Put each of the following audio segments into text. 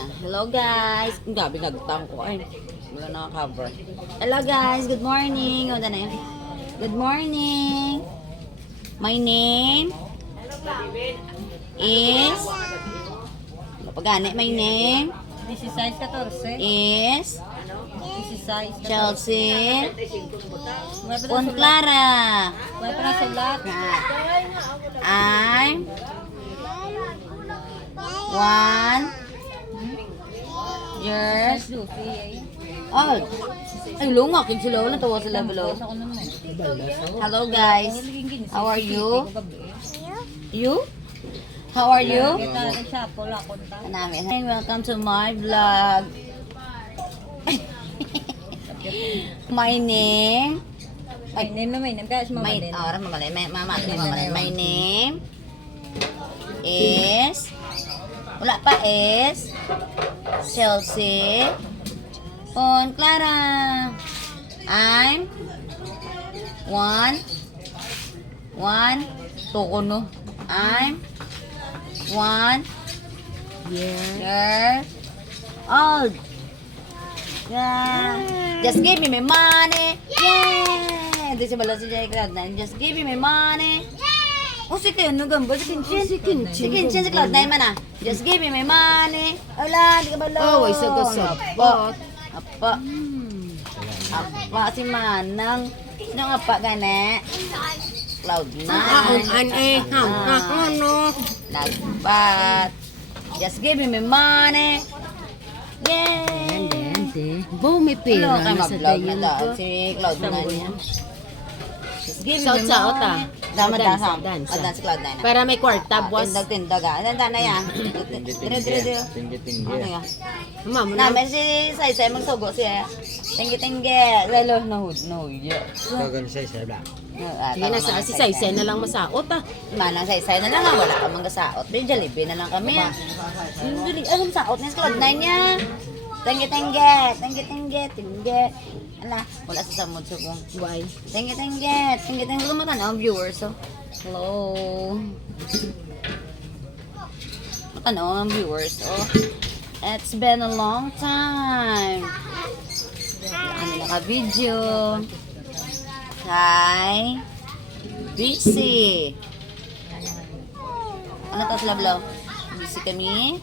Hello guys. Ang gabi nagtang ko. Ay, wala naka-cover. Hello guys. Good morning. O, na yun. Good morning. My name is... Pagani, my name 16-14. is 16. Chelsea Clara. May pa na sulat. I'm 1 years old. Ay, lunga. Kung sila na tawa sila below. Hello guys. How are you? You? How are you? Namin. Welcome to my vlog. My name. May name na may name. Kaya My sumamalin. orang mamalay. Mamalay. My name is wala pa is Chelsea Clara. I'm 1 Tokono. I'm 1 year old. Yeah. Just give me my money. Yeah. Ito si Bala si Jay Cloud9. Just give me my money. Oh, si Ken, nagamba. Si Kinchin. Si Kinchin, si Cloud9 man ah. Just give me my money. Wala, di ka balo. Oh, isa ka sabot. Apa. Apa si Manang. Sino nga pa gane? Cloud9. Ano? Nagbat. Just give me my money. Yay! Hindi. Bo, may pera Ano, na sa vlog dayon na ko. si Cloud9 yan. Just give me Saot my saot money. ah. Dama Dance, dance. dance. Dance si Cloud9. Para may kwarta, boss. Tindag ah. Danda na yan. Dire. Ano yan? Mama, Namin si Saysay magsugo siya. Tingge. Lalo no. Kagan siya sa bla. sige na sa si Saysay na lang masaot ah. Manang Saysay na lang ah. Wala ka mang gasaot. Di Jollibee na lang kami ah. Anong saot niya sa Cloud9 niya? Tingge. Ala, wala sa samod sa kong. Why? Tingge. Lumatan ang viewers oh. Hello. Matanaw ang viewers oh. It's been a long time. Ano naka-video? Hi. Busy. Ano to Slablaw? Busy kami.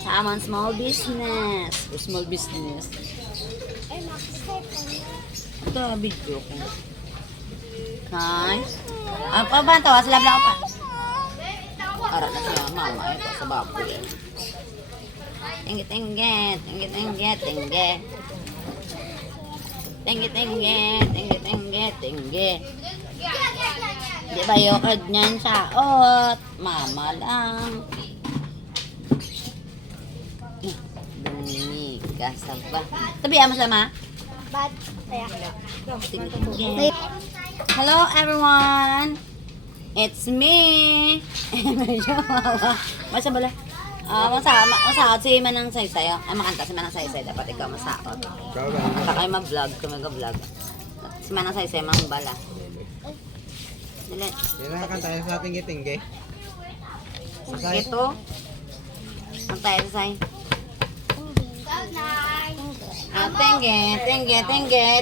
Sa amang small business. Or small business. Ito video ko. Hi. Apa ba ito? Slablaw pa. Ara na siya mama. Ito sa baboy. Tingge. Di ba yokad niyan saot? Mama lang. Dumi, kasal ba? Tabi mo sama? Hello everyone! It's me! Medyo masa bala? Masaot si Manang Saysay. Ay, makanta si Manang Saysay. Dapat ikaw masaot. Kanta kayo mag-vlog. Kung mag-vlog. Si Manang Saysay, mang bala. Dili. Yan kan tayo sa tinggi-tinggi. Ito. Ang tayo sa say.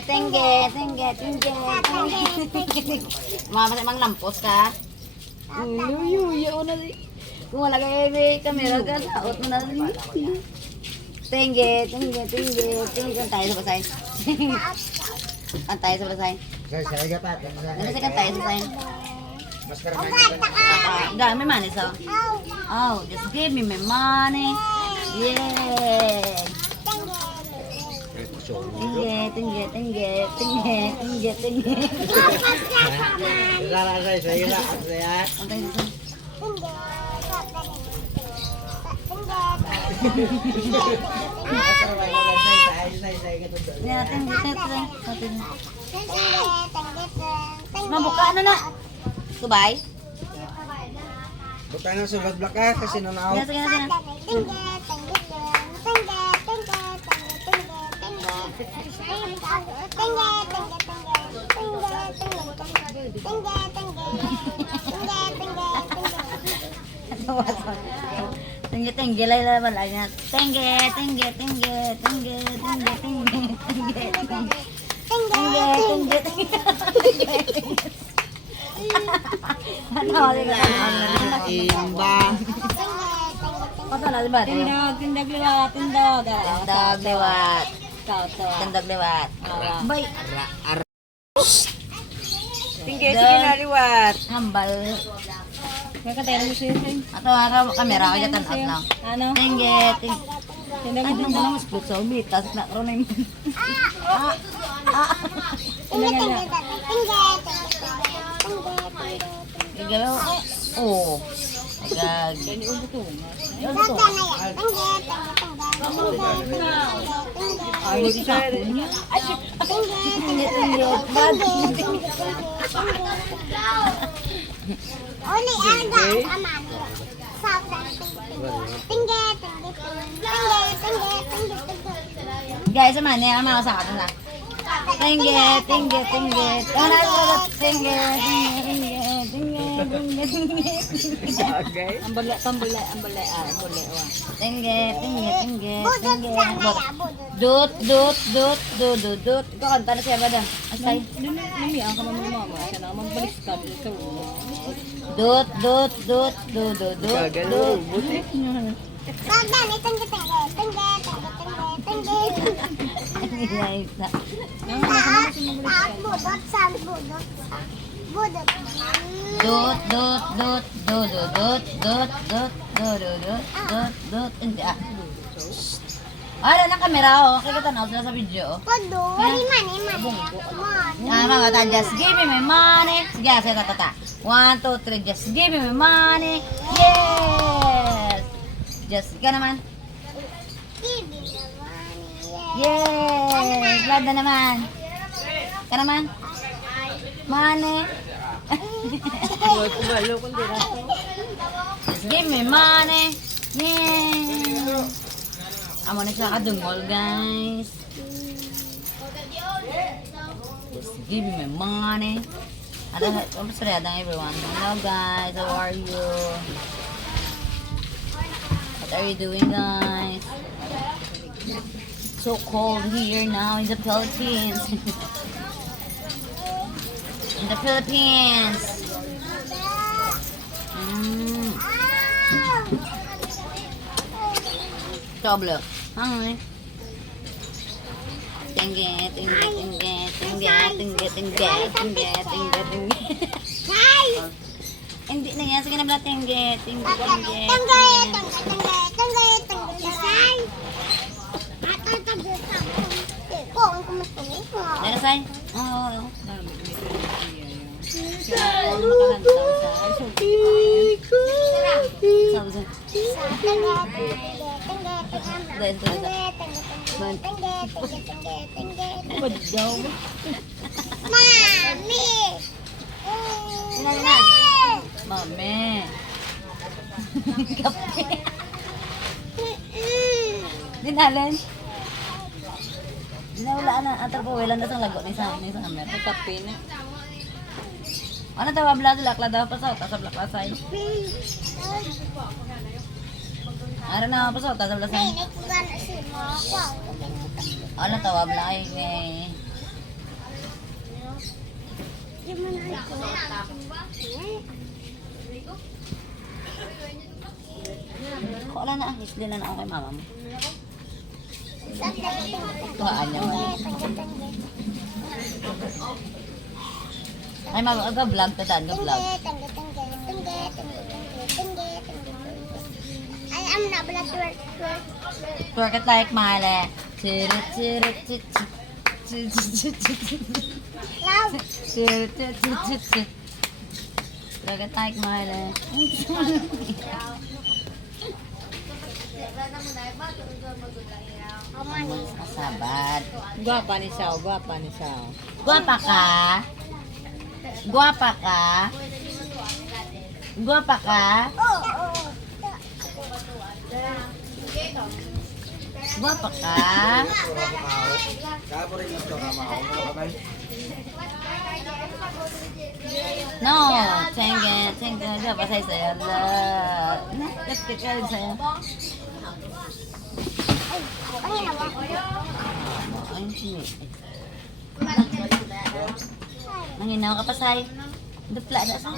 Tingge. Mama, mang lampos ka? Yuyo na di. Kung wala kayo may camera ka, saot mo na rin. Tingge. Ang tayo sa basay. Ang tayo sa basay. Saya gapat. Ano sa tayo sa basay? Mas karman. Dami manis oh. Oh, just give me my money. Yay! Tingge. Saya. Ang tayo sa Mabuka na. Subay? Bukan na sa vlog ka kasi nanaw. Sige na. Tingge. Tenggilay lang wala niya. Tengge, tengge, tengge, tengge, tengge, tengge, tengge, tengge. Tengge, tengge, tengge. Ano, Imba. Patala ba? Tindag liwat, tindag. Tendog lewat. Tato. Tendog lewat. Bay, Tingge, sige na liwat. hambal. Kaya ka tayo mo siya. Ato ara kamera kaya tan-out lang. Ano? Tengge, tengge. Tindag Ay, nang mga split sa umi, tas na ro na yung... Igalaw. Oo. Agag. Yung buto. Ay, hindi siya. Ay, shit. Tingyot. Bad. Oli aga sama. Tingge. Guys, sama niya. Ama ko sa akin na. Tengge, tengge, tengge. Ano na tengge, tengge, tengge, tengge, tengge. Ambala, pambala, ambala, ambala. Tengge, tengge, tengge, Budot tengge. lang kaya, budot. Dut, dut, dut, dut, dut, dut. Ikaw kanta na siya ba da? Asay. Namiyan ka naman mama. Siya naman balik ka. Ito. Dut, dut, dut, dut, dut, dut, dut. Sagdan, tingge. Saat budot, saat budot. Budot. Dut, dut, dut, dut, dut, dut, dut, dut, dut, dut, dut, dut. Hindi ah. Wala na kamera oh. Kaya tanaw sila sa video oh. Podo, mani. Ah, mga ta, just give me my money. Sige, sige, tata. 1, 2, 3, just give me my money. Yes! Just, ka naman. Yes! Glad na naman. Ka naman. Money. Just give me money. Yeah! Amo na siya kadungol, guys. Just give me my money. Kamusta everyone? Hello guys, how are you? What are you doing, guys? So cold here now in the Philippines. In the Philippines. Kablo. Hi. Tingge. Hindi na yan. Sige na pala, tingge. Dala, say? Oo. Sabi. Mami! Mami. Kape. Dinalin. Dinawala na. Atar po, wala na sa lago. Sa camera. Kape na. Ano tawa blad lakla daw pa sa sa blakla say. Ara na pa sa sa blakla say. Ano tawa blay ni. Ko ala na isli na ako kay mama mo. Tuhaan niya man. Ay mag-vlog ta dan, vlog. I am not blood twerk. Twerk it like Miley. Love. Twerk it like Miley. Sabat. Guwapa ni Sao, guwapa ni Sao. Guwapa ka? Guwapa ka? Guwapa ka? Guwapa ka? No, tengge, diba say sa'yo? Nakit ka rin sa'yo. Ayun si Nanginaw ka pa, Say. Dupla na sa.